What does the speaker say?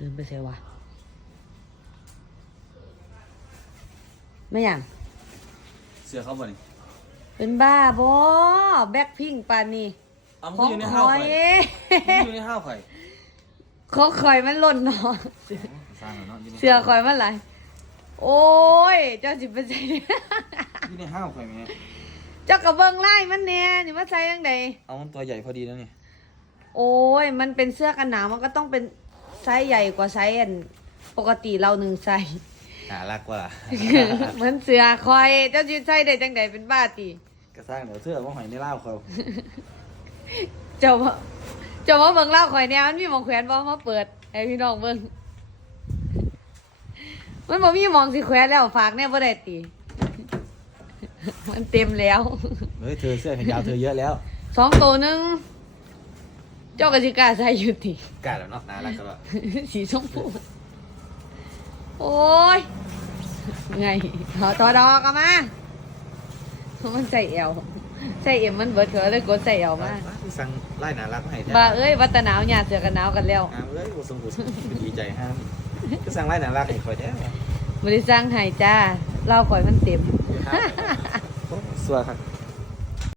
ลืมไปเสียวะไม่อย่างเสื้อเขาบ่นี่เป็นบ้าบอแบ็คพิงปานนี่เอามันขก็องอยู่ในคห้าวอยข่อยมันอยู่ในห้าวข่อยของคอยมันหล่นเนาะสร้างแล้วเนาะอยู่ในเสือคอยมันไหลายโอ้ย เจ้าสิบเปอร์เซ็นต์อยู่ในห้าวข่อยแม่เจ้ากระเบื้องไล่มันเนี่ยนี่มาใส่ยังไงเอามันตัวใหญ่พอดีแล้วนี่ โอ้ย มันเป็นเสื้อกันหนาวมันก็ต้องเป็น ไซส์ใหญ่กว่าไซส์อันปกติเราหนึ่งไซส์น่ารักกว่าเหมือนเสือคอยเจ้าจีใส่ได้จังใดเป็นบ้าตีก็สร้างเดี๋ยวเสื้อว่าหอยในเล่าวเขาเจ้าว่าเจ้าว่าเบิ่งเล่าข่อยเนี่ยมันมีหมองแขวนบ่มาเปิดให้พี่น้องเบิ่งมันบ่มีหมองสิแขวนแล้วฝากเนี่ยบ่ได้ตีมันเต็มแล้ว เฮ้ยเธอเสื้อแขนยาวเธอเยอะแล้วสองตัวหนึง เจ้าก็สิกล้าใส่อยู่ติกล้าแล้วเนาะน่ารักก็แล้วสีชมพูโอ้ยไงถอทอดอกเอามามันใส่เอวใส่เอ็มมันเบิดเขาเลยกดใส่เอวมาที่สั่งไล่น่ารักมาให้แท้บ่าเอ้ยวัตหนาวหยาดเสือกันหนาวกันแล้วอ้าวเอ้ยโอ้สมบูรณ์ดีใจห้ามก็สั่งไล่น่ารักให้ข่อยแท้บริสร้างไห้จ้าเล่าข่อยมันเต็มโอ้สวยครับ